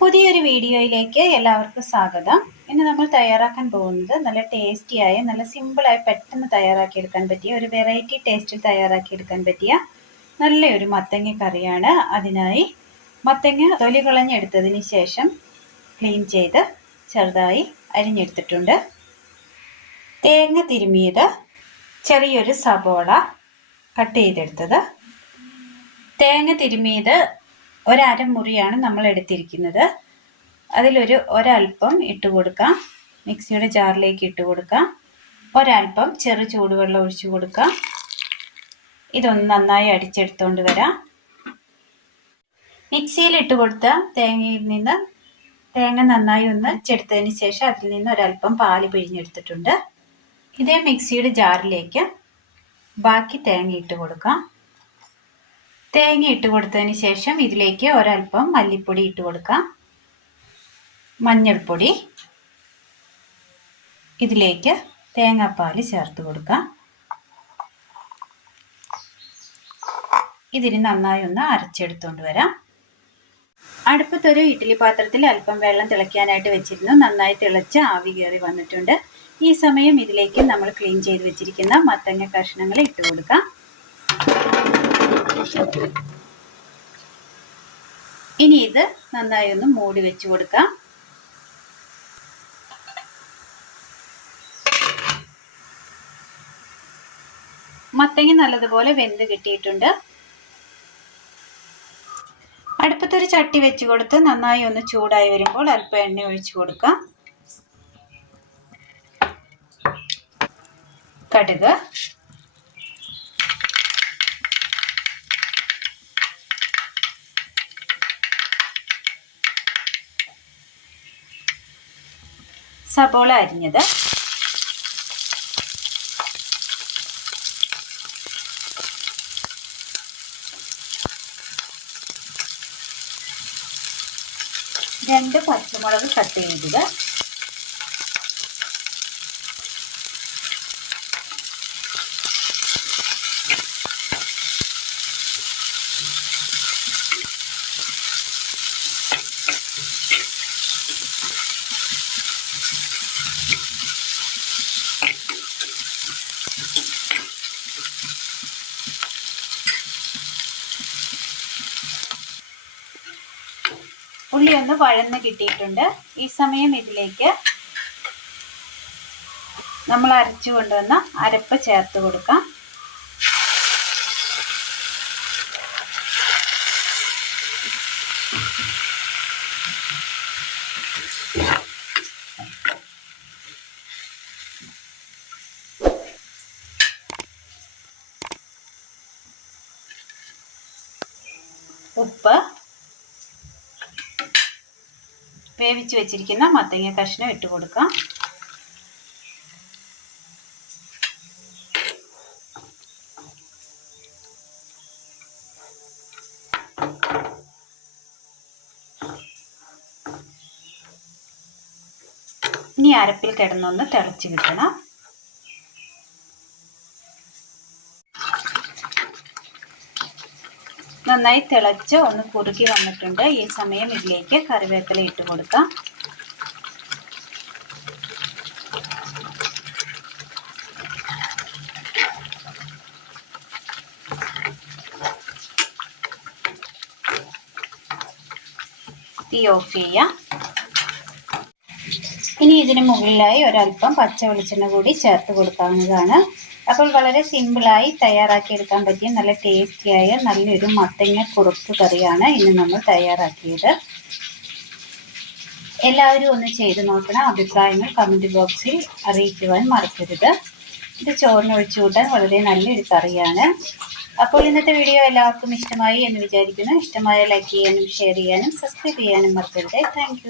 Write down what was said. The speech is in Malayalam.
പുതിയൊരു വീഡിയോയിലേക്ക് എല്ലാവർക്കും സ്വാഗതം. ഇന്ന് നമ്മൾ തയ്യാറാക്കാൻ പോകുന്നത് നല്ല ടേസ്റ്റിയായ, നല്ല സിമ്പിളായി പെട്ടെന്ന് തയ്യാറാക്കിയെടുക്കാൻ പറ്റിയ, ഒരു വെറൈറ്റി ടേസ്റ്റിൽ തയ്യാറാക്കിയെടുക്കാൻ പറ്റിയ നല്ലൊരു മത്തങ്ങ കറിയാണ്. അതിനായി മത്തങ്ങ തൊലി കളഞ്ഞെടുത്തതിന് ശേഷം ക്ലീൻ ചെയ്ത് ചെറുതായി അരിഞ്ഞെടുത്തിട്ടുണ്ട്. തേങ്ങ തിരുമിയത്, ചെറിയൊരു സബോള കട്ട് ചെയ്തെടുത്തത്. തേങ്ങ തിരുമിയത് ഒരമുറിയാണ് നമ്മൾ എടുത്തിരിക്കുന്നത്. ഒരൽപ്പം ഇട്ട് കൊടുക്കാം. മിക്സിയുടെ ജാറിലേക്ക് ഇട്ട് കൊടുക്കാം. ഒരൽപ്പം ചെറു ചൂടുവെള്ളം ഒഴിച്ചു കൊടുക്കാം. ഇതൊന്ന് നന്നായി അടിച്ചെടുത്തുകൊണ്ട് വരാം. മിക്സിയിൽ ഇട്ട് കൊടുത്ത തേങ്ങയിൽ നിന്ന് തേങ്ങ നന്നായി ഒന്ന് അടിച്ചെടുത്തതിന് ശേഷം അതിൽ നിന്ന് ഒരൽപ്പം പാല് പിഴിഞ്ഞെടുത്തിട്ടുണ്ട്. ഇതേ മിക്സിയുടെ ജാറിലേക്ക് ബാക്കി തേങ്ങ ഇട്ട് കൊടുക്കാം. തേങ്ങ ഇട്ട് കൊടുത്തതിന് ശേഷം ഇതിലേക്ക് ഒരൽപ്പം മല്ലിപ്പൊടി ഇട്ട് കൊടുക്കാം. മഞ്ഞൾപ്പൊടി, ഇതിലേക്ക് തേങ്ങാപ്പാൽ ചേർത്ത് കൊടുക്കാം. ഇതിന് നന്നായി ഒന്ന് അരച്ചെടുത്തുകൊണ്ട് വരാം. അടുപ്പത്തൊരു ഇഡ്ഡലി പാത്രത്തിൽ അല്പം വെള്ളം തിളയ്ക്കാനായിട്ട് വെച്ചിരുന്നു. നന്നായി തിളച്ച് ആവി കയറി വന്നിട്ടുണ്ട്. ഈ സമയം ഇതിലേക്ക് നമ്മൾ ക്ലീൻ ചെയ്ത് വെച്ചിരിക്കുന്ന മത്തങ്ങ കഷ്ണങ്ങൾ ഇട്ട് കൊടുക്കാം. ഇനി ഇത് നന്നായി ഒന്ന് മൂടി വെച്ച് കൊടുക്കാം. മത്തങ്ങ നല്ലതുപോലെ വെന്ത് കിട്ടിയിട്ടുണ്ട്. അടുപ്പത്തൊരു ചട്ടി വെച്ച് കൊടുത്ത് നന്നായി ഒന്ന് ചൂടായി വരുമ്പോൾ അല്പം എണ്ണ ഒഴിച്ചു കൊടുക്കാം. കടുക്, സബോള അരിഞ്ഞത്, രണ്ട് പച്ചമുളക് കട്ട് ചെയ്തത്, ഉള്ളി ഒന്ന് വഴന്ന് കിട്ടിയിട്ടുണ്ട്. ഈ സമയം ഇതിലേക്ക് നമ്മൾ അരച്ചു കൊണ്ടുവന്ന അരപ്പ് ചേർത്ത് കൊടുക്കാം. ഉപ്പ്, വേവിച്ച് വെച്ചിരിക്കുന്ന മത്തങ്ങ കഷ്ണം ഇട്ട് കൊടുക്കാം. ഇനി അരപ്പിൽ കിടന്നൊന്ന് തിളച്ച് കിട്ടണം. നന്നായി തിളച്ച് ഒന്ന് കുറുകി വന്നിട്ടുണ്ട്. ഈ സമയം ഇതിലേക്ക് കറിവേപ്പില ഇട്ട് കൊടുക്കാം. തീ ഓഫ് ചെയ്യാം. ഇനി ഇതിന് മുകളിലായി ഒരൽപ്പം പച്ച വെളിച്ചെണ്ണ കൂടി ചേർത്ത് കൊടുക്കാവുന്നതാണ്. അപ്പോൾ വളരെ സിമ്പിളായി തയ്യാറാക്കിയെടുക്കാൻ പറ്റിയ നല്ല ടേസ്റ്റിയായ നല്ലൊരു മത്തങ്ങ കുറുക്ക് കറിയാണ് ഇന്ന് നമ്മൾ തയ്യാറാക്കിയത്. എല്ലാവരും ഒന്ന് ചെയ്ത് നോക്കണം. അഭിപ്രായങ്ങൾ കമൻറ്റ് ബോക്സിൽ അറിയിക്കുവാൻ മറക്കരുത്. ഇത് ചോറിന് ഒഴിച്ചു കൂട്ടാൻ വളരെ നല്ലൊരു കറിയാണ്. അപ്പോൾ ഇന്നത്തെ വീഡിയോ എല്ലാവർക്കും ഇഷ്ടമായി എന്ന് വിചാരിക്കുന്നു. ഇഷ്ടമായ ലൈക്ക് ചെയ്യാനും ഷെയർ ചെയ്യാനും സബ്സ്ക്രൈബ് ചെയ്യാനും മറക്കരുത്. താങ്ക്